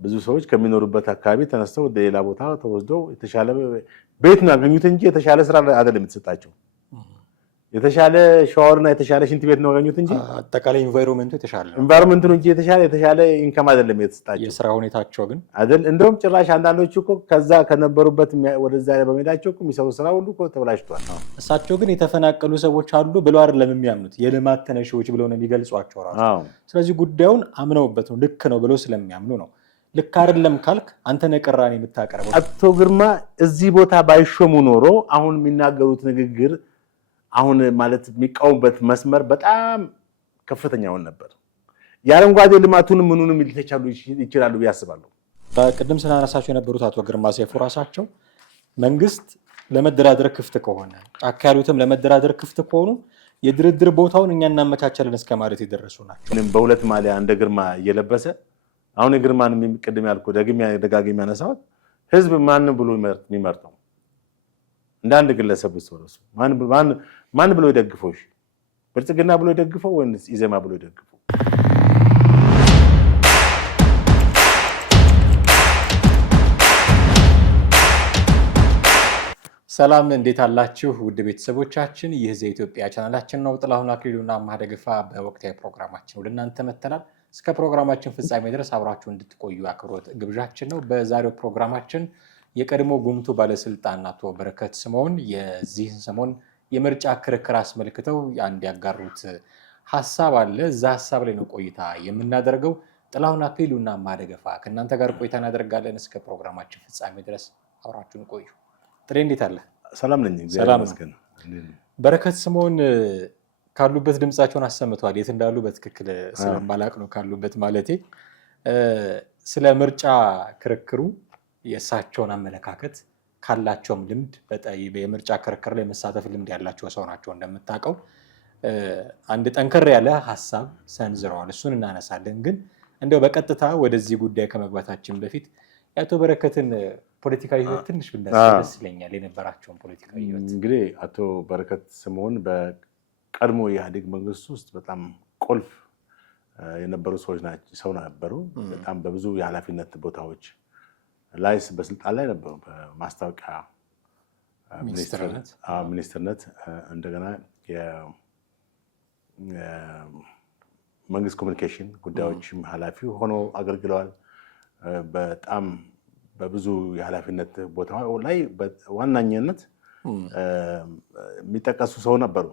ብዙ ሰዎች ከሚኖሩበት አካባቢ ተነስተው ወደ ሌላ ቦታ ተወስደው የተሻለ ቤት ነው ያገኙት እንጂ የተሻለ ስራ አይደለም የተሰጣቸው። የተሻለ ሻወርና የተሻለ ሽንት ቤት ነው ያገኙት እንጂ አጠቃላይ ኢንቫይሮንመንቱ የተሻለ ነው። ኢንቫይሮንመንቱ እንጂ የተሻለ ኢንካም አይደለም የተሰጣቸው። የስራ ሁኔታቸው ግን አይደል? እንደውም ጭራሽ አንዳንዶቹ እኮ ከዛ ከነበሩበት ወደዛ በመሄዳቸው እኮ የሚሰሩ ስራ ሁሉ እኮ ተበላሽቷል። እሳቸው ግን የተፈናቀሉ ሰዎች አሉ ብለው አይደለም የሚያምኑት፣ የልማት ተነሺዎች ብለው ነው የሚገልጿቸው ራሱ። ስለዚህ ጉዳዩን አምነውበት ነው ልክ ነው ብለው ስለሚያምኑ ነው። ልክ አይደለም ካልክ አንተ ነህ ቅራኔ የምታቀርበው። አቶ ግርማ እዚህ ቦታ ባይሾሙ ኖሮ አሁን የሚናገሩት ንግግር አሁን ማለት የሚቃወሙበት መስመር በጣም ከፍተኛውን ነበር። የአረንጓዴ ልማቱን ምኑንም ሊተቻሉ ይችላሉ ያስባሉ። በቅድም ስናነሳቸው የነበሩት አቶ ግርማ ሰይፉ ራሳቸው መንግስት ለመደራደር ክፍት ከሆነ ጫካ ያሉትም ለመደራደር ክፍት ከሆኑ የድርድር ቦታውን እኛ እናመቻቻለን እስከ ማለት የደረሱ ናቸው። በሁለት ማሊያ እንደ ግርማ እየለበሰ አሁን የግርማን ቅድም ያልኩ ደጋግሜ ያነሳሁት ህዝብ ማን ብሎ የሚመርጠው እንደ አንድ ግለሰብ ብትወረሱ ማን ብሎ ይደግፈው? ብልጽግና ብሎ ይደግፈው ወይስ ኢዜማ ብሎ ይደግፈው? ሰላም እንዴት አላችሁ ውድ ቤተሰቦቻችን? ይህ ዘኢትዮጵያ ቻናላችን ነው። ጥላሁን አክሊሉና አማሃ ደግፋ በወቅታዊ ፕሮግራማችን ወደ እናንተ መተናል። እስከ ፕሮግራማችን ፍጻሜ ድረስ አብራችሁ እንድትቆዩ አክብሮት ግብዣችን ነው። በዛሬው ፕሮግራማችን የቀድሞ ጉምቱ ባለስልጣን አቶ በረከት ስምኦን የዚህን ሰሞን የምርጫ ክርክር አስመልክተው አንድ ያጋሩት ሀሳብ አለ። እዛ ሀሳብ ላይ ነው ቆይታ የምናደርገው። ጥላሁን አክሊሉና አማሃ ደግፋ ከእናንተ ጋር ቆይታ እናደርጋለን። እስከ ፕሮግራማችን ፍጻሜ ድረስ አብራችሁን ቆዩ። ጥሬ እንዴት አለ? ሰላም ነኝ። ሰላም ነው። በረከት ስምኦን ካሉበት ድምጻቸውን አሰምተዋል። የት እንዳሉ በትክክል ስለማላቅ ነው ካሉበት ማለቴ። ስለ ምርጫ ክርክሩ የእሳቸውን አመለካከት ካላቸውም ልምድ የምርጫ ክርክር ላይ መሳተፍ ልምድ ያላቸው ሰው ናቸው እንደምታውቀው። አንድ ጠንከር ያለ ሀሳብ ሰንዝረዋል። እሱን እናነሳለን። ግን እንደው በቀጥታ ወደዚህ ጉዳይ ከመግባታችን በፊት የአቶ በረከትን ፖለቲካዊ ህይወት ትንሽ ብናነሳ ደስ ይለኛል። የነበራቸውን ፖለቲካዊ ህይወት እንግዲህ አቶ በረከት ስምኦን በቀድሞ የኢህአዴግ መንግስት ውስጥ በጣም ቁልፍ የነበሩ ሰው ነበሩ። በጣም በብዙ የኃላፊነት ቦታዎች ላይ በስልጣን ላይ ነበሩ። በማስታወቂያ ሚኒስትርነት፣ እንደገና የመንግስት ኮሚኒኬሽን ጉዳዮችም ኃላፊ ሆነው አገልግለዋል። በጣም በብዙ የኃላፊነት ቦታ ላይ በዋናኛነት የሚጠቀሱ ሰው ነበሩ።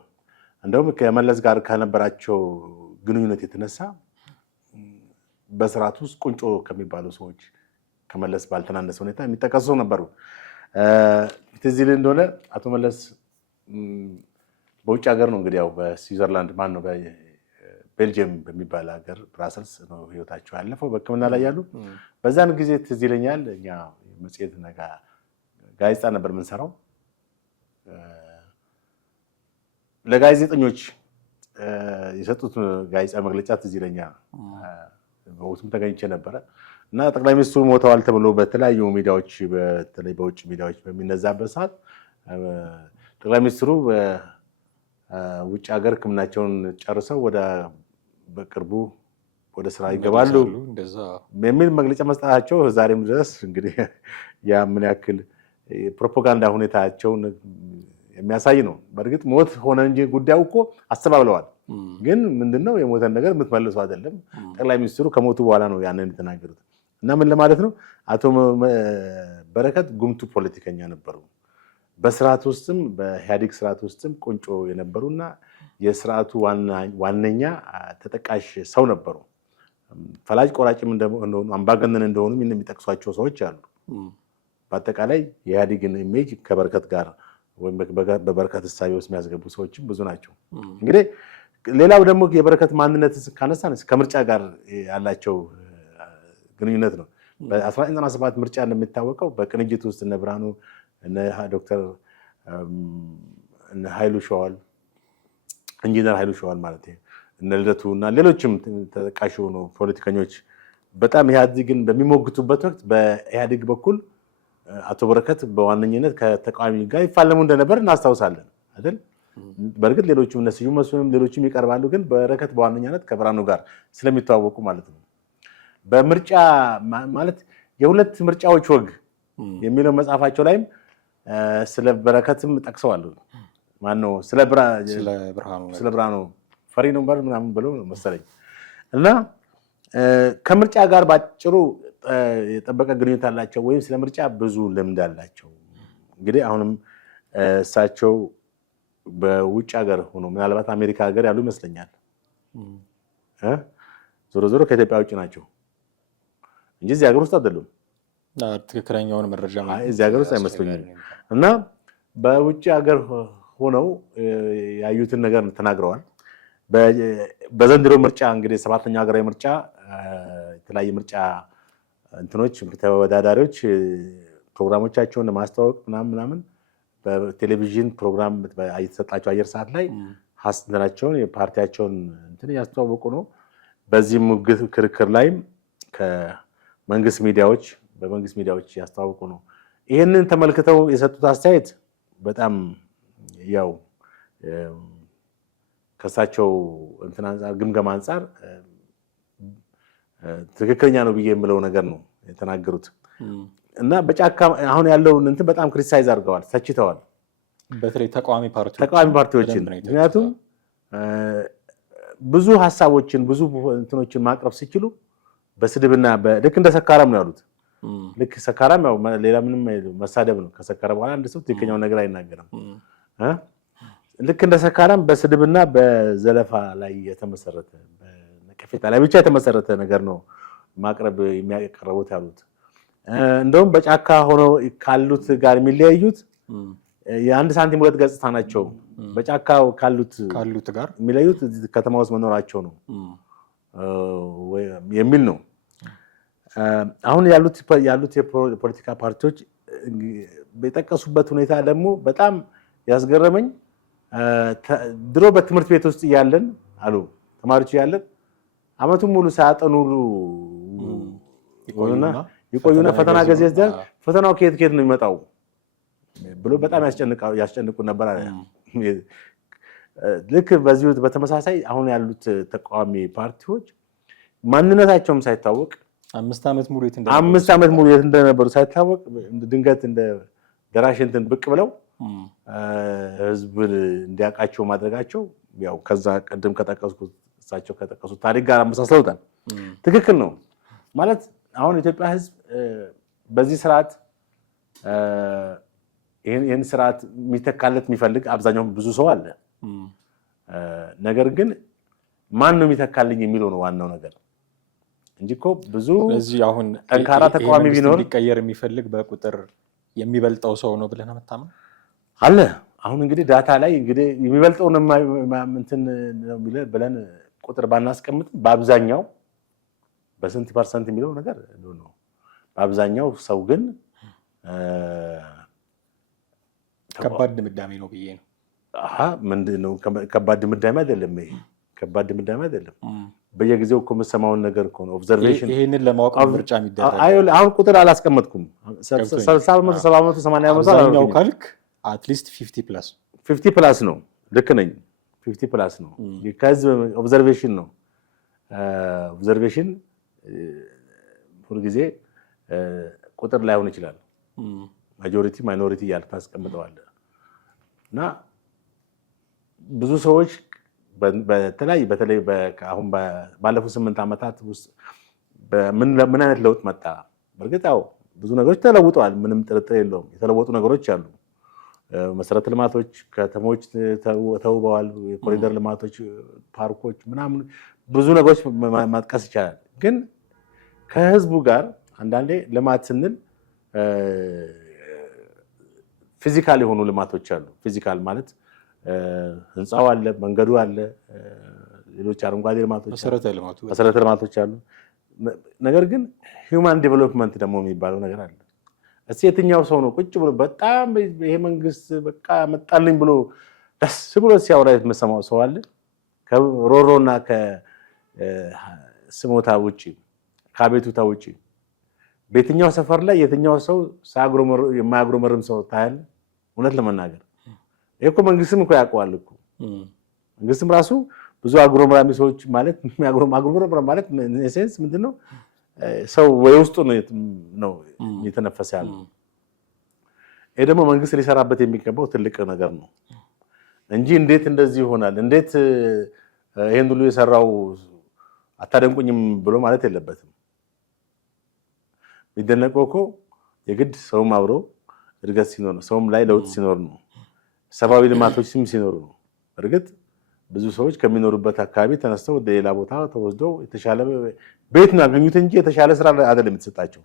እንደውም ከመለስ ጋር ከነበራቸው ግንኙነት የተነሳ በስርዓት ውስጥ ቁንጮ ከሚባሉ ሰዎች ከመለስ ባልተናነሰ ሁኔታ የሚጠቀሱ ሰው ነበሩ። ትዝ ይልህ እንደሆነ አቶ መለስ በውጭ ሀገር ነው እንግዲህ ያው በስዊዘርላንድ ቤልጅየም በሚባል ሀገር ብራሰልስ ነው ህይወታቸው ያለፈው በሕክምና ላይ ያሉ። በዛን ጊዜ ትዝ ይለኛል እኛ መጽሔት ጋዜጣ ነበር የምንሰራው። ለጋዜጠኞች የሰጡት ጋዜጣ መግለጫ ትዝ ይለኛል። በወቅቱም ተገኝቼ ነበረ እና ጠቅላይ ሚኒስትሩ ሞተዋል ተብሎ በተለያዩ ሚዲያዎች በተለይ በውጭ ሚዲያዎች በሚነዛበት ሰዓት ጠቅላይ ሚኒስትሩ ውጭ ሀገር ሕክምናቸውን ጨርሰው በቅርቡ ወደ ስራ ይገባሉ የሚል መግለጫ መስጠታቸው ዛሬም ድረስ እንግዲህ ያ ምን ያክል ፕሮፓጋንዳ ሁኔታቸውን የሚያሳይ ነው። በእርግጥ ሞት ሆነ እንጂ ጉዳዩ እኮ አስተባብለዋል። ግን ምንድነው የሞተን ነገር የምትመልሱ አይደለም። ጠቅላይ ሚኒስትሩ ከሞቱ በኋላ ነው ያንን የተናገሩት። እና ምን ለማለት ነው አቶ በረከት ጉምቱ ፖለቲከኛ ነበሩ። በስርዓት ውስጥም በኢህአዴግ ስርዓት ውስጥም ቁንጮ የነበሩና የስርዓቱ ዋነኛ ተጠቃሽ ሰው ነበሩ። ፈላጭ ቆራጭም እንደሆኑ አምባገነን እንደሆኑ የሚጠቅሷቸው ሰዎች አሉ። በአጠቃላይ የኢህአዴግን ኢሜጅ ከበረከት ጋር ወይም በበረከት እሳቤ ውስጥ የሚያስገቡ ሰዎችም ብዙ ናቸው። እንግዲህ ሌላው ደግሞ የበረከት ማንነት ካነሳን ከምርጫ ጋር ያላቸው ግንኙነት ነው። በ1997 ምርጫ እንደሚታወቀው በቅንጅት ውስጥ እነ ብርሃኑ እነ ዶክተር ኃይሉ ሸዋል ኢንጂነር ኃይሉ ሸዋል ማለት እነ ልደቱ እና ሌሎችም ተጠቃሽ የሆኑ ፖለቲከኞች በጣም ኢህአዴግን በሚሞግቱበት ወቅት በኢህአዴግ በኩል አቶ በረከት በዋነኝነት ከተቃዋሚ ጋር ይፋለሙ እንደነበር እናስታውሳለን አይደል? በእርግጥ ሌሎችም እነ ስዩም መስፍንም ሌሎችም ይቀርባሉ። ግን በረከት በዋነኛነት ከብርሃኑ ጋር ስለሚተዋወቁ ማለት ነው። በምርጫ ማለት የሁለት ምርጫዎች ወግ የሚለው መጽሐፋቸው ላይም ስለ በረከትም ጠቅሰዋል። ማነው ስለ ብርሃኑ ፈሪ ነበር ምናምን ብለው መሰለኝ። እና ከምርጫ ጋር ባጭሩ የጠበቀ ግንኙነት አላቸው ወይም ስለ ምርጫ ብዙ ልምድ አላቸው። እንግዲህ አሁንም እሳቸው በውጭ ሀገር ሆኖ ምናልባት አሜሪካ ሀገር ያሉ ይመስለኛል። ዞሮ ዞሮ ከኢትዮጵያ ውጭ ናቸው እንጂ እዚህ ሀገር ውስጥ አይደሉም። ትክክለኛውን መረጃ እዚህ ሀገር ውስጥ አይመስለኝም። እና በውጭ ሀገር ሆነው ያዩትን ነገር ተናግረዋል። በዘንድሮ ምርጫ እንግዲህ 7ኛው ሀገራዊ ምርጫ የተለያየ ምርጫ እንትኖች ተወዳዳሪዎች ፕሮግራሞቻቸውን ለማስተዋወቅ ምናምን በቴሌቪዥን ፕሮግራም የተሰጣቸው አየር ሰዓት ላይ ሀሳባቸውን የፓርቲያቸውን እንትን ያስተዋወቁ ነው። በዚህ ሙግት ክርክር ላይም በመንግስት ሚዲያዎች ያስተዋወቁ ነው። ይህንን ተመልክተው የሰጡት አስተያየት በጣም ያው ከሳቸው እንትን አንፃር ግምገማ አንፃር ትክክለኛ ነው ብዬ የምለው ነገር ነው የተናገሩት። እና በጫካ አሁን ያለውን እንትን በጣም ክሪቲሳይዝ አድርገዋል፣ ተችተዋል። በተለይ ተቃዋሚ ፓርቲዎችን ምክንያቱም ብዙ ሀሳቦችን ብዙ እንትኖችን ማቅረብ ሲችሉ በስድብና ልክ እንደ ሰካራም ነው ያሉት። ልክ ሰካራም ያው ሌላ ምንም መሳደብ ነው። ከሰካራ በኋላ አንድ ሰው ትክክለኛው ነገር አይናገርም። ልክ እንደ ሰካራም በስድብና በዘለፋ ላይ የተመሰረተ በነቀፌታ ላይ ብቻ የተመሰረተ ነገር ነው ማቅረብ የሚያቀርቡት ያሉት። እንደውም በጫካ ሆነው ካሉት ጋር የሚለያዩት የአንድ ሳንቲም ሁለት ገጽታ ናቸው። በጫካ ካሉት ጋር የሚለዩት ከተማ ውስጥ መኖራቸው ነው የሚል ነው። አሁን ያሉት የፖለቲካ ፓርቲዎች የጠቀሱበት ሁኔታ ደግሞ በጣም ያስገረመኝ ድሮ በትምህርት ቤት ውስጥ እያለን አሉ ተማሪዎች እያለን ዓመቱን ሙሉ ሳያጠኑ ይቆዩና ፈተና ጊዜ ፈተናው ከየት ነው የሚመጣው ብሎ በጣም ያስጨንቁ ነበር። ልክ በዚሁ በተመሳሳይ አሁን ያሉት ተቃዋሚ ፓርቲዎች ማንነታቸውም ሳይታወቅ 5 ዓመት ሙሉ የት እንደነበሩ ሳይታወቅ ድንገት እንደ ደራሽ እንትን ብቅ ብለው ህዝብን እንዲያውቃቸው ማድረጋቸው ያው ከዛ ቀደም እሳቸው ከጠቀሱት ታሪክ ጋር አመሳስለውታል። ትክክል ነው ማለት አሁን ኢትዮጵያ ህዝብ በዚህ ስርዓት ይህን ስርዓት የሚተካለት የሚፈልግ አብዛኛው ብዙ ሰው አለ። ነገር ግን ማን ነው የሚተካልኝ የሚለው ነው ዋናው ነገር እንጂ እኮ ብዙ አሁን ጠንካራ ተቃዋሚ ቢኖር ሊቀየር የሚፈልግ በቁጥር የሚበልጠው ሰው ነው ብለህ ነው የምታምነው? አለ አሁን እንግዲህ ዳታ ላይ እንግዲህ የሚበልጠውን እንትን ነው ብለን ቁጥር ባናስቀምጥም በአብዛኛው በስንት ፐርሰንት የሚለው ነገር ነው። በአብዛኛው ሰው ግን ከባድ ድምዳሜ ነው ብዬ ነው። ምንድነው ከባድ ድምዳሜ አይደለም። ይሄ ከባድ ድምዳሜ አይደለም። በየጊዜው እኮ የምሰማውን ነገር እኮ ነው። ኦብዘርቬሽን ይሄንን ለማወቅ ምርጫ የሚደረግ አሁን ቁጥር አላስቀመጥኩም። 60 70 80 አብዛኛው ካልክ አትሊስት 50 ፕላስ ነው። ልክ ነኝ። 50 ፕላስ ነው። ከህዝብ ኦብዘርቬሽን ነው። ኦብዘርቬሽን ሁልጊዜ ቁጥር ላይሆን ይችላል። ማጆሪቲ ማይኖሪቲ እያልክ ታስቀምጠዋለህ። እና ብዙ ሰዎች በተለይ አሁን ባለፉት 8 ዓመታት ውስጥ ምን አይነት ለውጥ መጣ? በእርግጥ ያው ብዙ ነገሮች ተለውጠዋል፣ ምንም ጥርጥር የለውም። የተለወጡ ነገሮች አሉ። መሰረተ ልማቶች፣ ከተሞች ተውበዋል። የኮሪደር ልማቶች፣ ፓርኮች ምናምን ብዙ ነገሮች ማጥቀስ ይቻላል። ግን ከህዝቡ ጋር አንዳንዴ ልማት ስንል ፊዚካል የሆኑ ልማቶች አሉ። ፊዚካል ማለት ህንፃው አለ፣ መንገዱ አለ፣ ሌሎች አረንጓዴ ልማቶች፣ መሰረተ ልማቶች አሉ። ነገር ግን ሂውማን ዴቨሎፕመንት ደግሞ የሚባለው ነገር አለ። እስኪ የትኛው ሰው ነው ቁጭ ብሎ በጣም ይሄ መንግስት በቃ መጣልኝ ብሎ ደስ ብሎ ሲያወራ የምሰማው ሰው አለ? ከሮሮና ከስሞታ ውጪ ከቤቱታ ውጪ በየትኛው ሰፈር ላይ የትኛው ሰው የማያጉረመርም ሰው ታያል? እውነት ለመናገር ይሄ እኮ መንግስትም እኮ ያውቀዋል እኮ። መንግስትም ራሱ ብዙ አጉረምራሚ ሰዎች ማለት አጉረምራሚ ማለት ሴንስ ምንድነው? ሰው ወይ ውስጡ ነው እየተነፈሰ ያለው። ይሄ ደግሞ መንግስት ሊሰራበት የሚገባው ትልቅ ነገር ነው እንጂ እንዴት እንደዚህ ይሆናል፣ እንዴት ይሄን ሁሉ የሰራው አታደንቁኝም ብሎ ማለት የለበትም። የሚደነቀው እኮ የግድ ሰውም አብሮ እድገት ሲኖር ነው፣ ሰውም ላይ ለውጥ ሲኖር ነው፣ ሰብአዊ ልማቶችም ሲኖሩ ነው። እርግጥ ብዙ ሰዎች ከሚኖሩበት አካባቢ ተነስተው ወደ ሌላ ቦታ ተወስደው የተሻለ ቤት ነው ያገኙት እንጂ የተሻለ ስራ አይደለም የተሰጣቸው።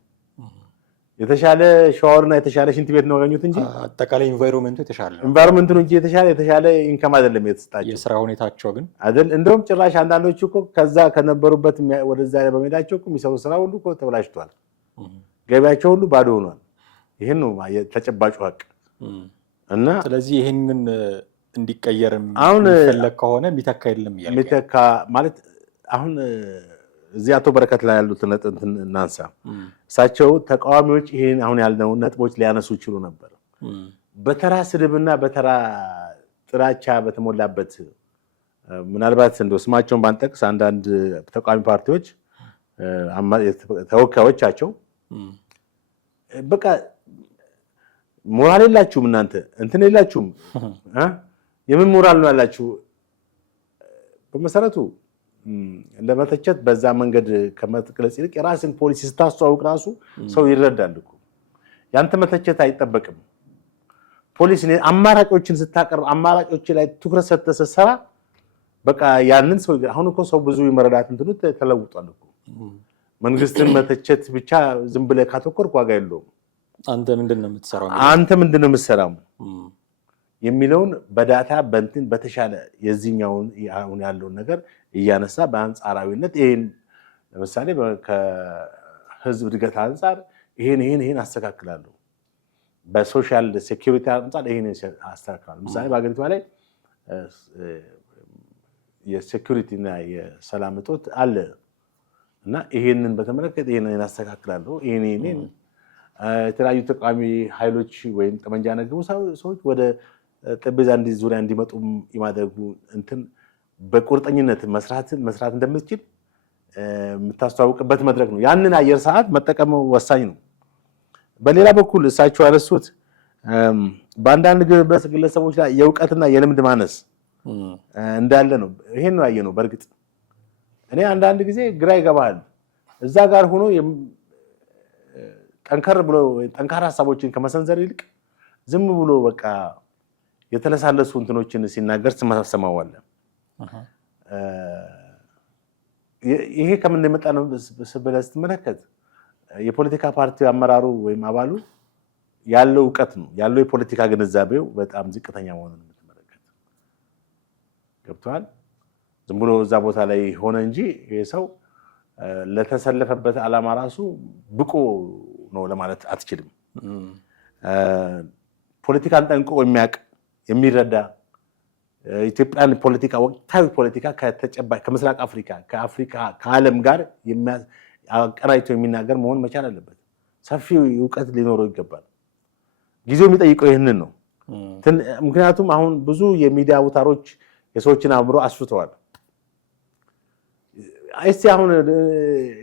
የተሻለ ሻወርና የተሻለ ሽንት ቤት ነው ያገኙት እንጂ አጠቃላይ ኢንቫይሮንመንቱ የተሻለ ነው። ኢንቫይሮንመንቱ እንጂ የተሻለ ኢንካም አይደለም የተሰጣቸው። የስራ ሁኔታቸው ግን አይደል? እንደውም ጭራሽ አንዳንዶቹ እኮ ከዛ ከነበሩበት ወደዛ በመሄዳቸው እኮ የሚሰሩ ስራ ሁሉ እኮ ተበላሽቷል። ገቢያቸው ሁሉ ባዶ ሆኗል። ይሄን ነው ተጨባጩ ሀቅ። እና ስለዚህ ይሄንን እንዲቀየር የሚፈለግ ከሆነ የሚተካ የለም እያልኩ የሚተካ ማለት አሁን እዚህ አቶ በረከት ላይ ያሉት ነጥብ እናንሳ። እሳቸው ተቃዋሚዎች ይሄን አሁን ያልነው ነጥቦች ሊያነሱ ይችሉ ነበር። በተራ ስድብና በተራ ጥላቻ በተሞላበት ምናልባት እንደው ስማቸውን ባንጠቅስ አንዳንድ ተቃዋሚ ፓርቲዎች ተወካዮቻቸው በቃ ሞራል የላችሁም እናንተ እንትን የላችሁም የምን ሞራል ነው ያላችሁ? በመሰረቱ ለመተቸት በዛ መንገድ ከመግለጽ ይልቅ የራስን ፖሊሲ ስታስተዋውቅ ራሱ ሰው ይረዳል እኮ። ያንተ መተቸት አይጠበቅም። ፖሊሲ አማራጮችን ስታቀርብ አማራጮች ላይ ትኩረት ሰጥተህ ስትሰራ በቃ ያንን ሰው አሁን እኮ ሰው ብዙ መረዳት እንትኑ ተለውጧል እኮ። መንግስትን መተቸት ብቻ ዝም ብለህ ካተኮርክ ዋጋ የለውም። አንተ ምንድነው የምትሰራው? አንተ ምንድነው የምትሰራው የሚለውን በዳታ በእንትን በተሻለ የዚህኛውን አሁን ያለውን ነገር እያነሳ በአንጻራዊነት ይሄን ለምሳሌ ከህዝብ እድገት አንጻር ይሄን አስተካክላለሁ፣ በሶሻል ሴኩሪቲ አንጻር ይሄን አስተካክላለሁ። ለምሳሌ በአገሪቷ ላይ የሴኩሪቲ እና የሰላም እጦት አለ እና ይሄንን በተመለከተ ይሄን አስተካክላለሁ። ይሄን የተለያዩ ተቃዋሚ ኃይሎች ወይም ጠመንጃ ያነገቡ ሰዎች ወደ ጠረጴዛ ዙሪያ እንዲመጡ የማድረጉ እንትን በቁርጠኝነት መስራት እንደምትችል የምታስተዋውቅበት መድረክ ነው። ያንን አየር ሰዓት መጠቀም ወሳኝ ነው። በሌላ በኩል እሳቸው ያነሱት በአንዳንድ ግለሰቦች ላይ የእውቀትና የልምድ ማነስ እንዳለ ነው። ይሄን ነው ያየነው። በእርግጥ እኔ አንዳንድ ጊዜ ግራ ይገባል። እዛ ጋር ሆኖ ጠንካራ ሀሳቦችን ከመሰንዘር ይልቅ ዝም ብሎ በቃ የተለሳለሱ እንትኖችን ሲናገር ትሰማዋለህ። ይሄ ከምን እንደመጣ ነው ብለህ ስትመለከት የፖለቲካ ፓርቲ አመራሩ ወይም አባሉ ያለው እውቀት ነው ያለው የፖለቲካ ግንዛቤው በጣም ዝቅተኛ መሆኑን የምትመለከት ገብቶሃል። ዝም ብሎ እዛ ቦታ ላይ ሆነ እንጂ ይሄ ሰው ለተሰለፈበት ዓላማ ራሱ ብቁ ነው ለማለት አትችልም። ፖለቲካን ጠንቅቆ የሚያውቅ የሚረዳ ኢትዮጵያን ፖለቲካ ወቅታዊ ፖለቲካ ከምስራቅ አፍሪካ ከዓለም ጋር አቀናጅቶ የሚናገር መሆን መቻል አለበት። ሰፊ እውቀት ሊኖረው ይገባል። ጊዜው የሚጠይቀው ይህንን ነው። ምክንያቱም አሁን ብዙ የሚዲያ አውታሮች የሰዎችን አእምሮ አስፍተዋል። እስቲ አሁን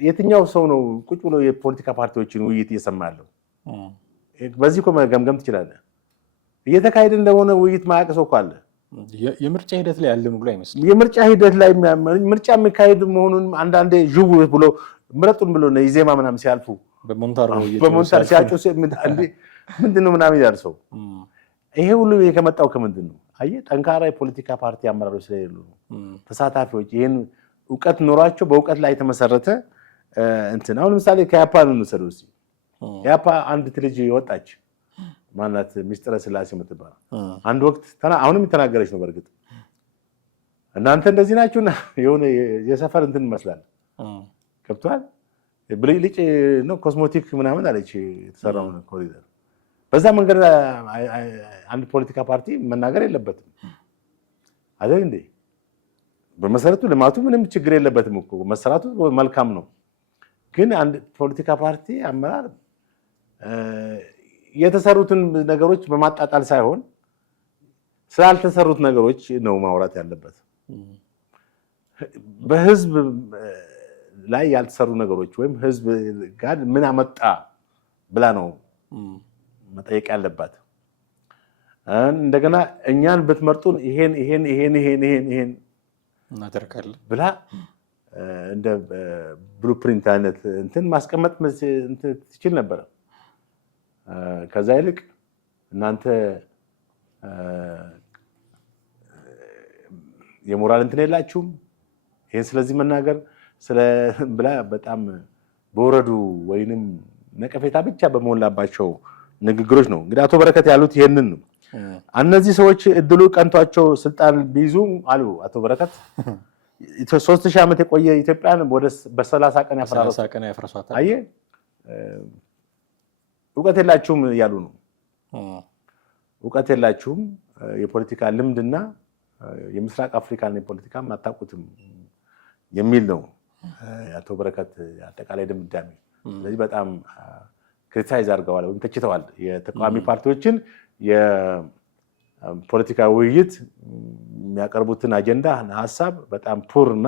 የትኛው ሰው ነው ቁጭ ብሎ የፖለቲካ ፓርቲዎችን ውይይት እየሰማ ያለው? በዚህ እኮ መገምገም ትችላለህ። እየተካሄደ እንደሆነ ውይይት ማያውቅ ሰው እኮ አለ። የምርጫ ሂደት ላይ ያለ ሙሉ አይመስልም። የምርጫ ሂደት ላይ ምርጫ የሚካሄድ መሆኑን አንዳንዴ ዥው ብሎ ምረጡን ብሎ ነው ኢዜማ ምናምን ሲያልፉ በሞንታር ሲያጩ ምንድን ነው ምናምን ይላል ሰው። ይሄ ሁሉ ከመጣው ከምንድን ነው? አየህ ጠንካራ የፖለቲካ ፓርቲ አመራሮች ስለሌሉ ነው። ተሳታፊዎች ይሄን እውቀት ኖሯቸው በእውቀት ላይ የተመሰረተ እንትን አሁን ለምሳሌ ከያፓ ነው እንውሰደው እስኪ። ያፓ አንዲት ልጅ ወጣች ማናት ሚስጥረ ስላሴ የምትባል አንድ ወቅት አሁንም የተናገረች ነው። በእርግጥ እናንተ እንደዚህ ናችሁና የሆነ የሰፈር እንትን ይመስላል ገብቷል። ብልጭ ነው ኮስሞቲክ ምናምን አለች የተሰራውን ኮሪደር። በዛ መንገድ አንድ ፖለቲካ ፓርቲ መናገር የለበትም አይደል እንዴ? በመሰረቱ ልማቱ ምንም ችግር የለበትም እኮ መሰራቱ መልካም ነው። ግን አንድ ፖለቲካ ፓርቲ አመራር የተሰሩትን ነገሮች በማጣጣል ሳይሆን ስላልተሰሩት ነገሮች ነው ማውራት ያለበት። በህዝብ ላይ ያልተሰሩ ነገሮች ወይም ህዝብ ጋር ምን አመጣ ብላ ነው መጠየቅ ያለባት። እንደገና እኛን ብትመርጡን ይሄን እናደርጋለን ብላ እንደ ብሉፕሪንት አይነት እንትን ማስቀመጥ ትችል ነበር። ከዛ ይልቅ እናንተ የሞራል እንትን የላችሁም ይሄን ስለዚህ መናገር ብላ በጣም በወረዱ ወይንም ነቀፌታ ብቻ በመሞላባቸው ንግግሮች ነው እንግዲህ አቶ በረከት ያሉት ይሄንን ነው። እነዚህ ሰዎች እድሉ ቀንቷቸው ስልጣን ቢይዙ አሉ አቶ በረከት 3000 ዓመት የቆየ ኢትዮጵያን በ30 ቀን ያፈራሷታል። አየህ እውቀት የላችሁም እያሉ ነው። እውቀት የላችሁም የፖለቲካ ልምድና የምስራቅ አፍሪካን የፖለቲካ አታውቁትም የሚል ነው አቶ በረከት አጠቃላይ ድምዳሜ። ስለዚህ በጣም ክሪቲሳይዝ አድርገዋል ወይም ተችተዋል የተቃዋሚ ፓርቲዎችን የፖለቲካ ውይይት የሚያቀርቡትን አጀንዳ ሀሳብ በጣም ፑር እና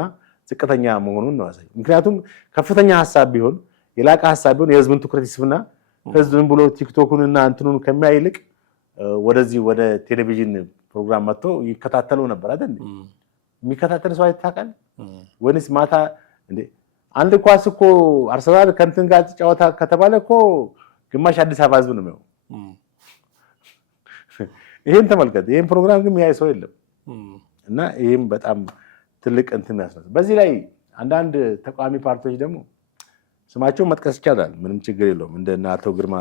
ዝቅተኛ መሆኑን ነው ያሳየው። ምክንያቱም ከፍተኛ ሀሳብ ቢሆን የላቀ ሀሳብ ቢሆን የህዝብን ትኩረት ይስብና ህዝብን ብሎ ቲክቶኩንና እንትኑን ከሚያይልቅ ወደዚህ ወደ ቴሌቪዥን ፕሮግራም መጥቶ ይከታተለው ነበር አይደል? የሚከታተል ሰው አይታቃል ወይስ ማታ እንዴ አንድ ኳስ እኮ አርሰናል ከእንትን ጋር ጨዋታ ከተባለ እኮ ግማሽ አዲስ አበባ ህዝብ ነው የሚያው። ይሄን ተመልከት። ይሄን ፕሮግራም ግን የሚያይ ሰው የለም እና ይሄም በጣም ትልቅ እንትን ያስነሳ። በዚህ ላይ አንዳንድ ተቃዋሚ ፓርቲዎች ደግሞ ስማቸውን መጥቀስ ይቻላል፣ ምንም ችግር የለውም። እንደና አቶ ግርማ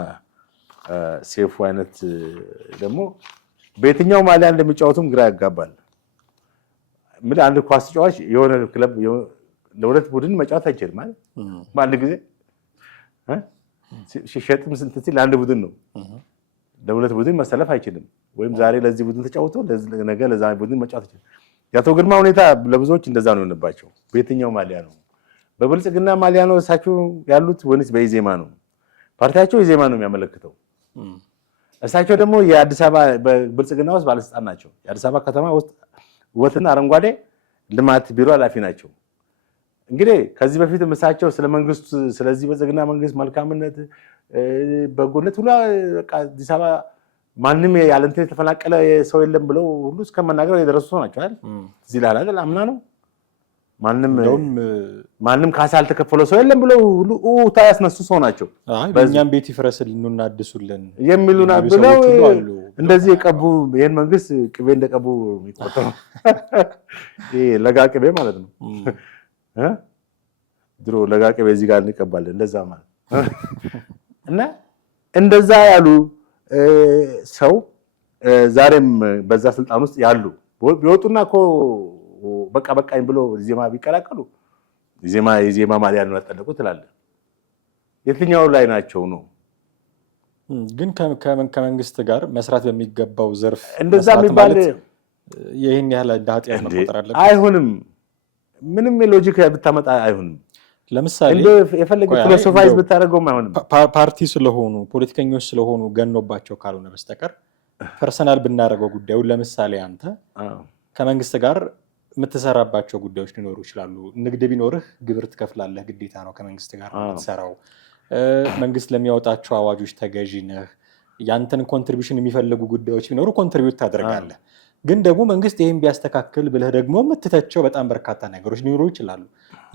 ሴፉ አይነት ደግሞ በየትኛው ማሊያ እንደሚጫወቱም ግራ ያጋባል። ምን አንድ ኳስ ተጫዋች የሆነ ክለብ ለሁለት ቡድን መጫወት አይችልም ማለት በአንድ ጊዜ ሲሸጥም ስንት ሲል ለአንድ ቡድን ነው፣ ለሁለት ቡድን መሰለፍ አይችልም። ወይም ዛሬ ለዚህ ቡድን ተጫውቶ ነገ ለዛ ቡድን መጫወት ይችላል። የአቶ ግርማ ሁኔታ ለብዙዎች እንደዛ ነው የሆነባቸው። በየትኛው ማሊያ ነው? በብልጽግና ማሊያ ነው እሳቸው ያሉት ወይስ በኢዜማ ነው? ፓርቲያቸው ኢዜማ ነው የሚያመለክተው። እሳቸው ደግሞ የአዲስ አበባ በብልጽግና ውስጥ ባለስልጣን ናቸው። የአዲስ አበባ ከተማ ውስጥ ውበትና አረንጓዴ ልማት ቢሮ ኃላፊ ናቸው። እንግዲህ ከዚህ በፊት እሳቸው ስለ መንግስት ስለዚህ ብልጽግና መንግስት መልካምነት በጎነት ሁሉ በቃ አዲስ አበባ ማንም ያለ እንትን የተፈናቀለ ሰው የለም ብለው ሁሉ እስከመናገር የደረሱ ሰው ናቸው አይደል? እዚህ ላይ አይደል አምና ነው ማንም ካሳ አልተከፈለው ሰው የለም ብለው ሁሉ ያስነሱ ሰው ናቸው። በእኛም ቤት ይፍረስልን እና አድሱልን የሚሉና ብለው እንደዚህ የቀቡ ይሄን መንግስት ቅቤ እንደቀቡ የሚቆጠሩ ይሄ ለጋ ቅቤ ማለት ነው። ድሮ ለጋ ቅቤ እዚህ ጋር እንቀባለን እንደዛ ማለት እና እንደዛ ያሉ ሰው ዛሬም በዛ ስልጣን ውስጥ ያሉ ቢወጡና እኮ በቃ በቃኝ ብሎ ዜማ ቢቀላቀሉ የዜማ ማሊያ ነው ያጠለቁት ትላለህ። የትኛው ላይ ናቸው ነው? ግን ከመንግስት ጋር መስራት በሚገባው ዘርፍ እንደዛ የሚባል ይሄን ያህል ኃጢአት መቆጠር አለበት? አይሆንም። ምንም ሎጂክ ብታመጣ አይሆንም። ለምሳሌ የፈለገ ፊሎሶፋይዝ ብታደርገውም አይሆንም። ፓርቲ ስለሆኑ ፖለቲከኞች ስለሆኑ ገኖባቸው ካልሆነ በስተቀር ፐርሰናል ብናደርገው ጉዳዩን ለምሳሌ አንተ ከመንግስት ጋር የምትሰራባቸው ጉዳዮች ሊኖሩ ይችላሉ። ንግድ ቢኖርህ ግብር ትከፍላለህ፣ ግዴታ ነው። ከመንግስት ጋር የምትሰራው መንግስት ለሚያወጣቸው አዋጆች ተገዢ ነህ። ያንተን ኮንትሪቢዩሽን የሚፈልጉ ጉዳዮች ቢኖሩ ኮንትሪቢዩት ታደርጋለህ። ግን ደግሞ መንግስት ይሄን ቢያስተካክል ብለህ ደግሞ የምትተቸው በጣም በርካታ ነገሮች ሊኖሩ ይችላሉ።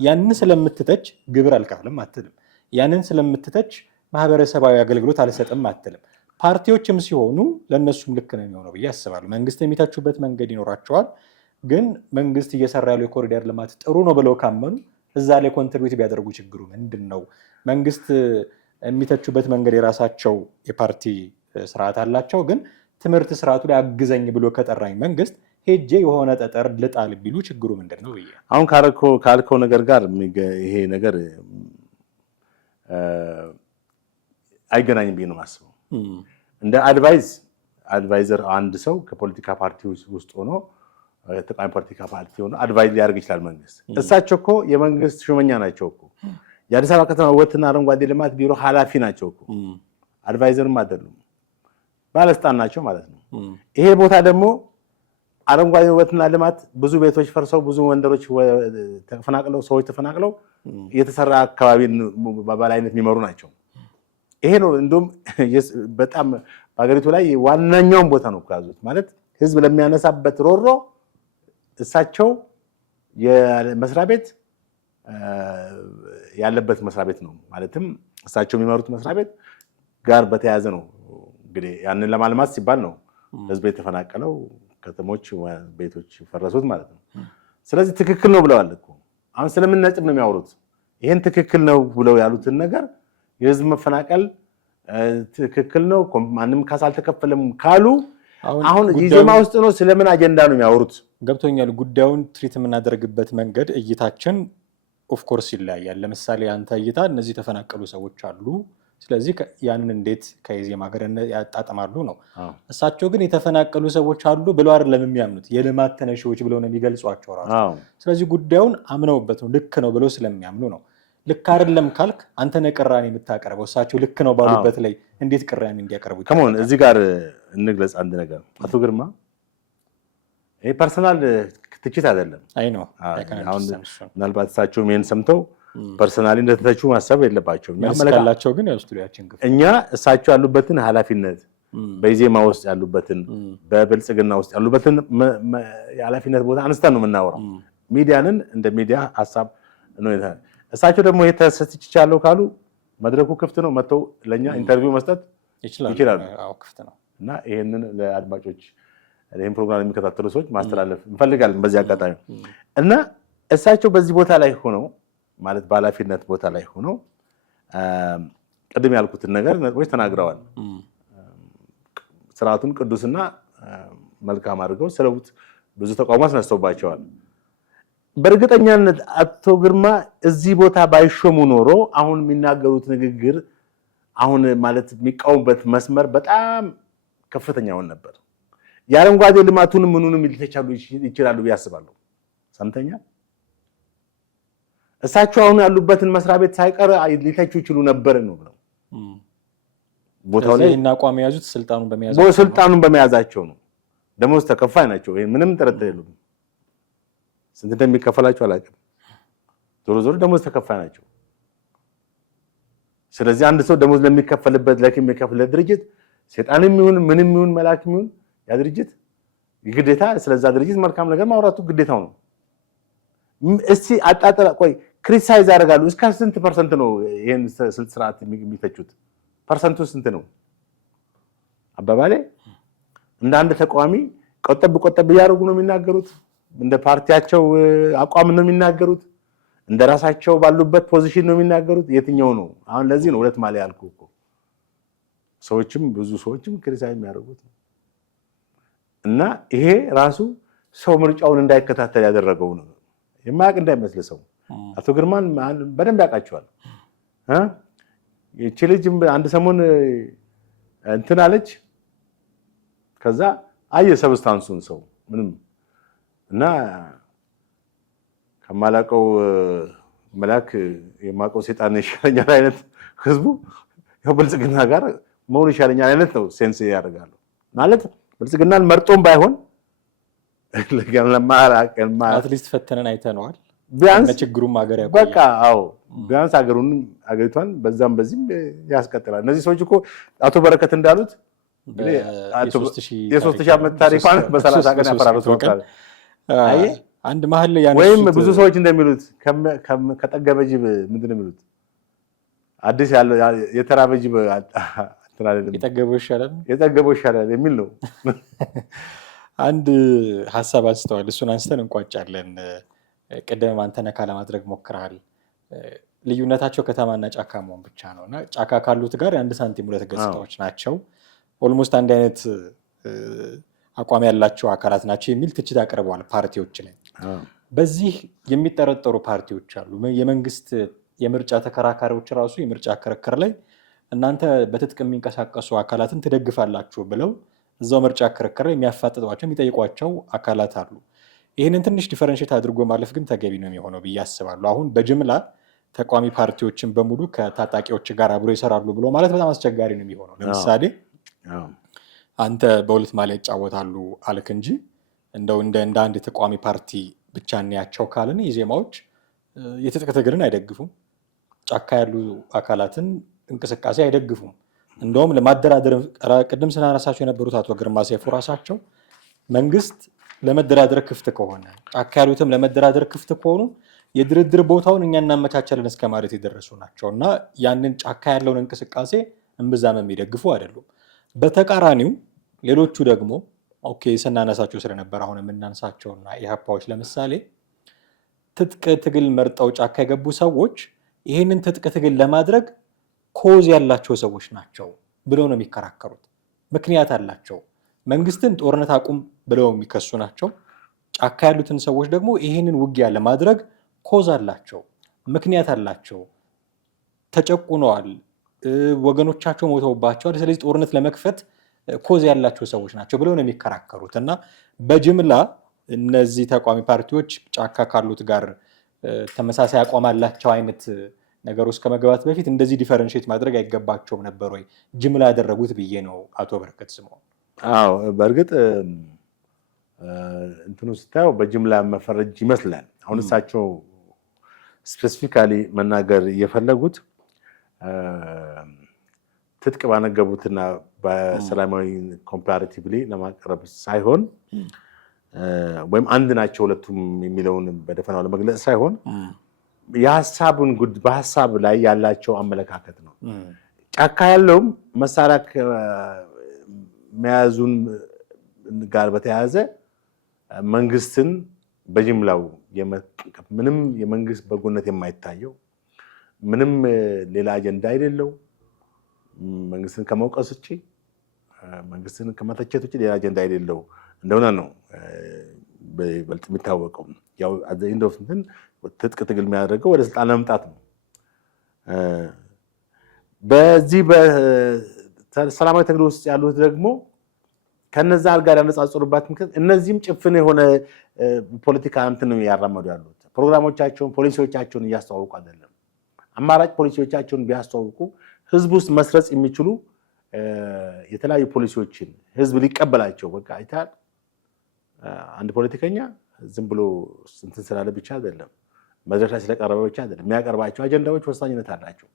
ያንን ስለምትተች ግብር አልከፍልም አትልም። ያንን ስለምትተች ማህበረሰባዊ አገልግሎት አልሰጥም አትልም። ፓርቲዎችም ሲሆኑ ለእነሱም ልክ ነው የሚሆነው ብዬ አስባለሁ። መንግስት የሚተቹበት መንገድ ይኖራቸዋል። ግን መንግስት እየሰራ ያለው የኮሪደር ልማት ጥሩ ነው ብለው ካመኑ እዛ ላይ ኮንትሪቢዩት ቢያደርጉ ችግሩ ምንድን ነው? መንግስት የሚተቹበት መንገድ የራሳቸው የፓርቲ ስርዓት አላቸው። ግን ትምህርት ስርዓቱ ላይ አግዘኝ ብሎ ከጠራኝ መንግስት ሄጄ የሆነ ጠጠር ልጣል ቢሉ ችግሩ ምንድን ነው ብዬ አሁን ካልከው ነገር ጋር ይሄ ነገር አይገናኝም ብዬ ነው የማስበው። እንደ አድቫይዘር አንድ ሰው ከፖለቲካ ፓርቲ ውስጥ ሆኖ ተቃዋሚ ፖለቲካ ፓርቲ ሆኖ አድቫይዝ ሊያደርግ ይችላል መንግስት። እሳቸው እኮ የመንግስት ሹመኛ ናቸው እኮ። የአዲስ አበባ ከተማ ውበትና አረንጓዴ ልማት ቢሮ ኃላፊ ናቸው እኮ። አድቫይዘርም አይደሉም፣ ባለስልጣን ናቸው ማለት ነው። ይሄ ቦታ ደግሞ አረንጓዴ ውበትና ልማት ብዙ ቤቶች ፈርሰው ብዙ መንደሮች ተፈናቅለው ሰዎች ተፈናቅለው የተሰራ አካባቢን በበላይነት የሚመሩ ናቸው። ይሄ ነው እንደውም በጣም በሀገሪቱ ላይ ዋናኛውን ቦታ ነው ያዙት። ማለት ህዝብ ለሚያነሳበት ሮሮ እሳቸው የመስሪያ ቤት ያለበት መስሪያ ቤት ነው። ማለትም እሳቸው የሚመሩት መስሪያ ቤት ጋር በተያያዘ ነው። እንግዲህ ያንን ለማልማት ሲባል ነው ህዝብ የተፈናቀለው፣ ከተሞች ቤቶች ፈረሱት ማለት ነው። ስለዚህ ትክክል ነው ብለዋል እኮ። አሁን ስለምን ነጥብ ነው የሚያወሩት? ይሄን ትክክል ነው ብለው ያሉትን ነገር የህዝብ መፈናቀል ትክክል ነው ማንም ካሳ አልተከፈለም ካሉ አሁን ኢዜማ ውስጥ ነው ስለምን አጀንዳ ነው የሚያወሩት? ገብቶኛል። ጉዳዩን ትሪት የምናደርግበት መንገድ እይታችን ኦፍኮርስ ይለያያል። ለምሳሌ አንተ እይታ እነዚህ የተፈናቀሉ ሰዎች አሉ፣ ስለዚህ ያንን እንዴት ከኢዜማ ጋር ያጣጥማሉ ነው። እሳቸው ግን የተፈናቀሉ ሰዎች አሉ ብለው አይደለም የሚያምኑት፣ የልማት ተነሺዎች ብለው ነው የሚገልጿቸው ራሱ። ስለዚህ ጉዳዩን አምነውበት ነው ልክ ነው ብለው ስለሚያምኑ ነው። ልክ አይደለም ካልክ አንተ ነህ ቅራኔ የምታቀርበው። እሳቸው ልክ ነው ባሉበት ላይ እንዴት ቅራኔ እንዲያቀርቡ? ከመሆን እዚህ ጋር እንግለጽ አንድ ነገር። አቶ ግርማ ይሄ ፐርሰናል ትችት አይደለም። አይ ነው አሁን ምናልባት እሳቸው ይሄን ሰምተው ፐርሰናሊ እንደተተቹ ማሰብ የለባቸው። ያስካላቸው ግን ያው ስቱዲያችን ግፍ እኛ እሳቸው ያሉበትን ኃላፊነት በኢዜማ ውስጥ ያሉበትን በብልጽግና ውስጥ ያሉበትን የኃላፊነት ቦታ አንስተን ነው የምናወራው። ሚዲያንን እንደ ሚዲያ ሀሳብ ነው። እሳቸው ደግሞ የተሰጥቻለሁ ካሉ መድረኩ ክፍት ነው፣ መጥተው ለኛ ኢንተርቪው መስጠት ይችላሉ። ክፍት ነው እና ይሄንን ለአድማጮች ይሄን ፕሮግራም የሚከታተሉ ሰዎች ማስተላለፍ እንፈልጋለን በዚህ አጋጣሚ። እና እሳቸው በዚህ ቦታ ላይ ሆነው ማለት በኃላፊነት ቦታ ላይ ሆነው ቅድም ያልኩትን ነገር ነጥቦች ተናግረዋል። ስርዓቱን ቅዱስና መልካም አድርገው ስለውት ብዙ ተቃውሞ አስነስተውባቸዋል። በእርግጠኛነት አቶ ግርማ እዚህ ቦታ ባይሾሙ ኖሮ አሁን የሚናገሩት ንግግር አሁን ማለት የሚቃወሙበት መስመር በጣም ከፍተኛውን ነበር። የአረንጓዴ ልማቱን ምኑንም ሊተቻሉ ይችላሉ ብዬ አስባለሁ። ሰምተኛል። እሳቸው አሁን ያሉበትን መስሪያ ቤት ሳይቀር ሊተቹ ይችሉ ነበር ነው ብለው ቦታው ላይ እና አቋም የያዙት ስልጣኑን በመያዛቸው ነው። ደሞዝ ተከፋይ ናቸው። ይሄ ምንም ጥርጥር የለውም። ስንት እንደሚከፈላቸው አላውቅም። ዞሮ ዞሮ ደሞዝ ተከፋይ ናቸው። ስለዚህ አንድ ሰው ደሞዝ ለሚከፈልበት ለሚከፍለት ድርጅት ሰይጣንም ይሁን ምንም ይሁን መልአክም ይሁን ያ ድርጅት ግዴታ ስለዛ ድርጅት መልካም ነገር ማውራቱ ግዴታው ነው። እስቲ አጣጣላ ቆይ ክሪቲሳይዝ ያደርጋሉ። እስከ ስንት ፐርሰንት ነው ይሄን ስርዓት የሚተቹት? ፐርሰንቱ ስንት ነው? አባባሌ እንደ አንድ ተቃዋሚ ቆጠብ እያደረጉ ነው የሚናገሩት። እንደ ፓርቲያቸው አቋም ነው የሚናገሩት። እንደ ራሳቸው ባሉበት ፖዚሽን ነው የሚናገሩት። የትኛው ነው? አሁን ለዚህ ነው ሁለት ማሊያ ያልኩ እኮ። ሰዎችም ብዙ ሰዎችም ክሪቲሳይዝ የሚያደርጉት እና ይሄ ራሱ ሰው ምርጫውን እንዳይከታተል ያደረገው ነው። የማያውቅ እንዳይመስል ሰው አቶ ግርማን በደንብ ያውቃቸዋል። ይቺ ልጅ አንድ ሰሞን እንትን አለች። ከዛ አየ ሰብስታንሱን ሰው ምንም እና ከማላቀው መልአክ የማቀው ሰይጣን ይሻለኛል አይነት ህዝቡ ያው ብልጽግና ጋር መሆኑ ይሻለኛል አይነት ነው ሴንስ ያደርጋሉ። ማለት ብልጽግናን መርጦም ባይሆን አትሊስት ፈተነን አይተነዋል። ቢያንስ ችግሩም ሀገር ያቆያል። በቃ አዎ ቢያንስ ሀገሪቷን በዛም በዚህም ያስቀጥላል። እነዚህ ሰዎች እኮ አቶ በረከት እንዳሉት የ3000 ዓመት ታሪኳን በ30 ቀን ያፈራረሱ ወጣል። አንድ መሀል ላይ ወይም ብዙ ሰዎች እንደሚሉት ከጠገበ ጅብ ምንድን ነው የሚሉት? አዲስ ያለው የተራበ ጅብ የጠገበው ይሻላል የሚል ነው። አንድ ሀሳብ አንስተዋል። እሱን አንስተን እንቋጫለን። ቅድም አንተ ነካ ለማድረግ ሞክረሃል። ልዩነታቸው ከተማና ጫካ መሆን ብቻ ነው እና ጫካ ካሉት ጋር የአንድ ሳንቲም ሁለት ገጽታዎች ናቸው። ኦልሞስት አንድ አይነት አቋም ያላቸው አካላት ናቸው የሚል ትችት አቅርበዋል ፓርቲዎች ላይ። በዚህ የሚጠረጠሩ ፓርቲዎች አሉ። የመንግስት የምርጫ ተከራካሪዎች ራሱ የምርጫ ክርክር ላይ እናንተ በትጥቅ የሚንቀሳቀሱ አካላትን ትደግፋላችሁ ብለው እዛው ምርጫ ክርክር ላይ የሚያፋጥጧቸው የሚጠይቋቸው አካላት አሉ። ይህንን ትንሽ ዲፈረንሽት አድርጎ ማለፍ ግን ተገቢ ነው የሚሆነው ብዬ አስባለሁ። አሁን በጅምላ ተቃዋሚ ፓርቲዎችን በሙሉ ከታጣቂዎች ጋር አብሮ ይሰራሉ ብሎ ማለት በጣም አስቸጋሪ ነው የሚሆነው። ለምሳሌ አንተ በሁለት ማሊያ ይጫወታሉ አልክ እንጂ እንደው እንደ አንድ ተቃዋሚ ፓርቲ ብቻ እናያቸው ካልን ኢዜማዎች የትጥቅ ትግልን አይደግፉም። ጫካ ያሉ አካላትን እንቅስቃሴ አይደግፉም። እንደውም ለማደራደር ቅድም ስናነሳቸው የነበሩት አቶ ግርማ ሰይፉ ራሳቸው መንግስት ለመደራደር ክፍት ከሆነ ጫካ ያሉትም ለመደራደር ክፍት ከሆኑ የድርድር ቦታውን እኛ እናመቻቸልን እስከ ማለት የደረሱ ናቸው እና ያንን ጫካ ያለውን እንቅስቃሴ እምብዛም የሚደግፉ አይደሉም። በተቃራኒው ሌሎቹ ደግሞ ስናነሳቸው ስለነበር አሁን የምናነሳቸውና ኢህአፓዎች ለምሳሌ ትጥቅ ትግል መርጠው ጫካ የገቡ ሰዎች ይህንን ትጥቅ ትግል ለማድረግ ኮዝ ያላቸው ሰዎች ናቸው ብለው ነው የሚከራከሩት። ምክንያት አላቸው። መንግስትን ጦርነት አቁም ብለው የሚከሱ ናቸው። ጫካ ያሉትን ሰዎች ደግሞ ይህንን ውጊያ ለማድረግ ኮዝ አላቸው፣ ምክንያት አላቸው። ተጨቁነዋል፣ ወገኖቻቸው ሞተውባቸዋል። ስለዚህ ጦርነት ለመክፈት ኮዝ ያላቸው ሰዎች ናቸው ብለው ነው የሚከራከሩት እና በጅምላ እነዚህ ተቃዋሚ ፓርቲዎች ጫካ ካሉት ጋር ተመሳሳይ አቋም አላቸው አይነት ነገር ውስጥ ከመግባት በፊት እንደዚህ ዲፈረንሽት ማድረግ አይገባቸውም ነበር ወይ? ጅምላ ያደረጉት ብዬ ነው አቶ በረከት ስምኦን። አዎ በእርግጥ እንትኑ ስታየው በጅምላ መፈረጅ ይመስላል። አሁን እሳቸው ስፔሲፊካሊ መናገር የፈለጉት ትጥቅ ባነገቡትና በሰላማዊ ኮምፓራቲቭሊ ለማቅረብ ሳይሆን ወይም አንድ ናቸው ሁለቱም የሚለውን በደፈናው ለመግለጽ ሳይሆን በሀሳብ ላይ ያላቸው አመለካከት ነው። ጫካ ያለውም መሳሪያ መያዙን ጋር በተያያዘ መንግስትን በጅምላው ምንም የመንግስት በጎነት የማይታየው ምንም ሌላ አጀንዳ የሌለው መንግስትን ከመውቀስ ውጭ መንግስትን ከመተቸት ውጭ ሌላ አጀንዳ የሌለው እንደሆነ ነው በልጥ የሚታወቀው። ያው ኢንዶፍ እንትን ትጥቅ ትግል የሚያደርገው ወደ ስልጣን ለመምጣት ነው። በዚህ በሰላማዊ ትግል ውስጥ ያሉት ደግሞ ከነዛ ጋር ያነጻጽሩባት ምክንያት እነዚህም ጭፍን የሆነ ፖለቲካ እንትን ነው ያራመዱ ያሉት። ፕሮግራሞቻቸውን ፖሊሲዎቻቸውን እያስተዋወቁ አይደለም። አማራጭ ፖሊሲዎቻቸውን ቢያስተዋውቁ ህዝብ ውስጥ መስረጽ የሚችሉ የተለያዩ ፖሊሲዎችን ህዝብ ሊቀበላቸው በቃ አይታል። አንድ ፖለቲከኛ ዝም ብሎ እንትን ስላለ ብቻ አይደለም፣ መድረክ ላይ ስለቀረበ ብቻ አይደለም። የሚያቀርባቸው አጀንዳዎች ወሳኝነት አላቸው።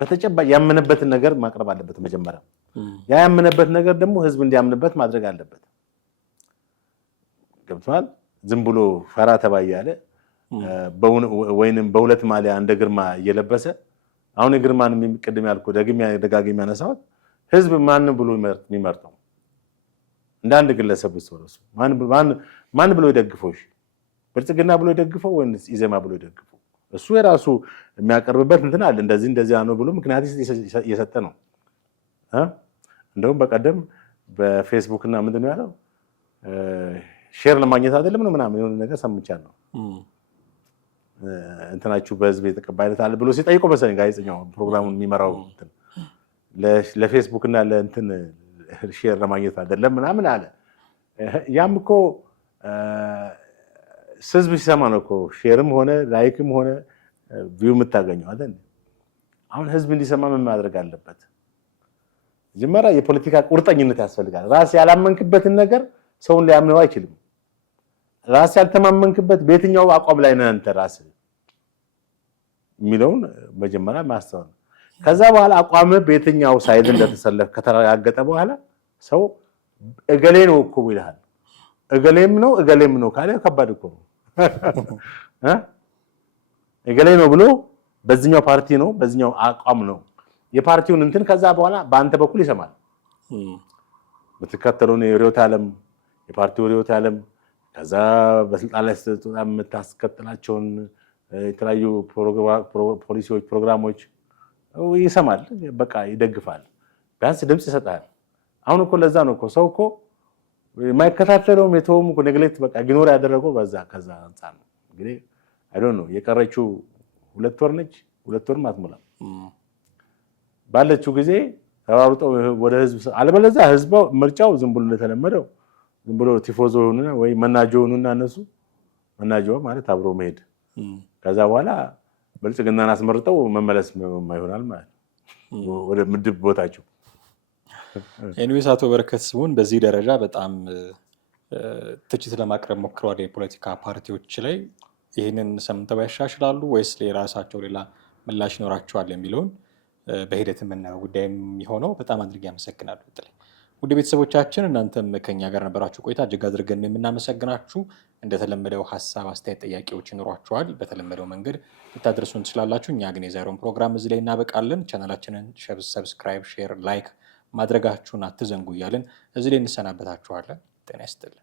በተጨባጭ ያመነበትን ነገር ማቅረብ አለበት መጀመሪያ። ያ ያመነበት ነገር ደግሞ ህዝብ እንዲያምንበት ማድረግ አለበት። ገብቷል? ዝም ብሎ ፈራ ተባ እያለ ወይንም በሁለት ማሊያ እንደ ግርማ እየለበሰ አሁን የግርማን ቅድም ያልኩ ደጋግሜ ያነሳሁት ህዝብ ማን ብሎ የሚመርጠው እንደ አንድ ግለሰብ ብትወረሱ ማን ብሎ ይደግፈው? ብልጽግና ብሎ ይደግፈው ወይስ ኢዜማ ብሎ ይደግፈው? እሱ የራሱ የሚያቀርብበት እንትን አለ። እንደዚህ ነው ብሎ ምክንያት እየሰጠ ነው። እንደውም በቀደም በፌስቡክ እና ምንድን ነው ያለው ሼር ለማግኘት አይደለም ነው ምናምን የሆነ ነገር ሰምቻለሁ። እንትናችሁ በህዝብ የተቀባይነት አለ ብሎ ሲጠይቀው መሰለኝ ጋዜጠኛው ፕሮግራሙን የሚመራው እንትን ለፌስቡክ እና ለእንትን ሼር ለማግኘት አይደለም ምናምን አለ። ያም እኮ ህዝብ ሲሰማ ነው እኮ ሼርም ሆነ ላይክም ሆነ ቪው የምታገኘው አይደል? አሁን ህዝብ እንዲሰማ ምን ማድረግ አለበት? መጀመሪያ የፖለቲካ ቁርጠኝነት ያስፈልጋል። ራስ ያላመንክበትን ነገር ሰውን ሊያምነው አይችልም። ራስ ያልተማመንክበት በየትኛው አቋም ላይ ነህ አንተ ራስ የሚለውን መጀመሪያ ማስተዋል። ከዛ በኋላ አቋምህ በየትኛው ሳይድ እንደተሰለፍ ከተረጋገጠ በኋላ ሰው እገሌ ነው እኮ ይልሃል። እገሌም ነው ካለ ከባድ እኮ ነው። እገሌ ነው ብሎ በዚህኛው ፓርቲ ነው በዚህኛው አቋም ነው የፓርቲውን እንትን ከዛ በኋላ በአንተ በኩል ይሰማል። የምትከተለውን የርዕዮተ ዓለም የፓርቲው ርዕዮተ ዓለም ከዛ በስልጣን ላይ ስትወጣ የምታስከትላቸውን የተለያዩ ፖሊሲዎች፣ ፕሮግራሞች ይሰማል። በቃ ይደግፋል። ቢያንስ ድምፅ ይሰጣል። አሁን እኮ ለዛ ነው እኮ ሰው እኮ የማይከታተለውም የተወም እኮ ኔግሌክት በቃ ኢግኖር ያደረገው ከዛ አንፃር ነው። እንግዲህ አይ ዶንት ኖ የቀረችው 2 ወር ነች። 2 ወርም አትሞላም። ባለችው ጊዜ ተሯሩጠው ወደ ህዝብ አለበለዚያ ህዝብ ምርጫው ዝም ብሎ እንደተለመደው ዝም ብሎ ቲፎዞ ሆኑና ወይ መናጆ ሆኑና እነሱ መናጆ ማለት አብሮ መሄድ ከዛ በኋላ ብልጽግናን አስመርጠው መመለስ ይሆናል ማለት ነው ወደ ምድብ ቦታቸው። ኤኒዌይስ አቶ በረከት ስምኦን በዚህ ደረጃ በጣም ትችት ለማቅረብ ሞክረዋል የፖለቲካ ፓርቲዎች ላይ። ይህንን ሰምተው ያሻሽላሉ ወይስ የራሳቸው ሌላ ምላሽ ይኖራቸዋል የሚለውን በሂደት የምናየው ጉዳይ የሚሆነው። በጣም አድርጌ አመሰግናለሁ ጥላይ። ውድ ቤተሰቦቻችን እናንተም ከኛ ጋር ነበራችሁ ቆይታ እጅግ አድርገን ነው የምናመሰግናችሁ። እንደተለመደው ሀሳብ፣ አስተያየት፣ ጥያቄዎች ይኖሯችኋል በተለመደው መንገድ ልታደርሱን ትችላላችሁ። እኛ ግን የዛሬውን ፕሮግራም እዚህ ላይ እናበቃለን። ቻናላችንን ሰብስክራይብ፣ ሼር፣ ላይክ ማድረጋችሁን አትዘንጉ እያለን እዚህ ላይ እንሰናበታችኋለን። ጤና ይስጥልን።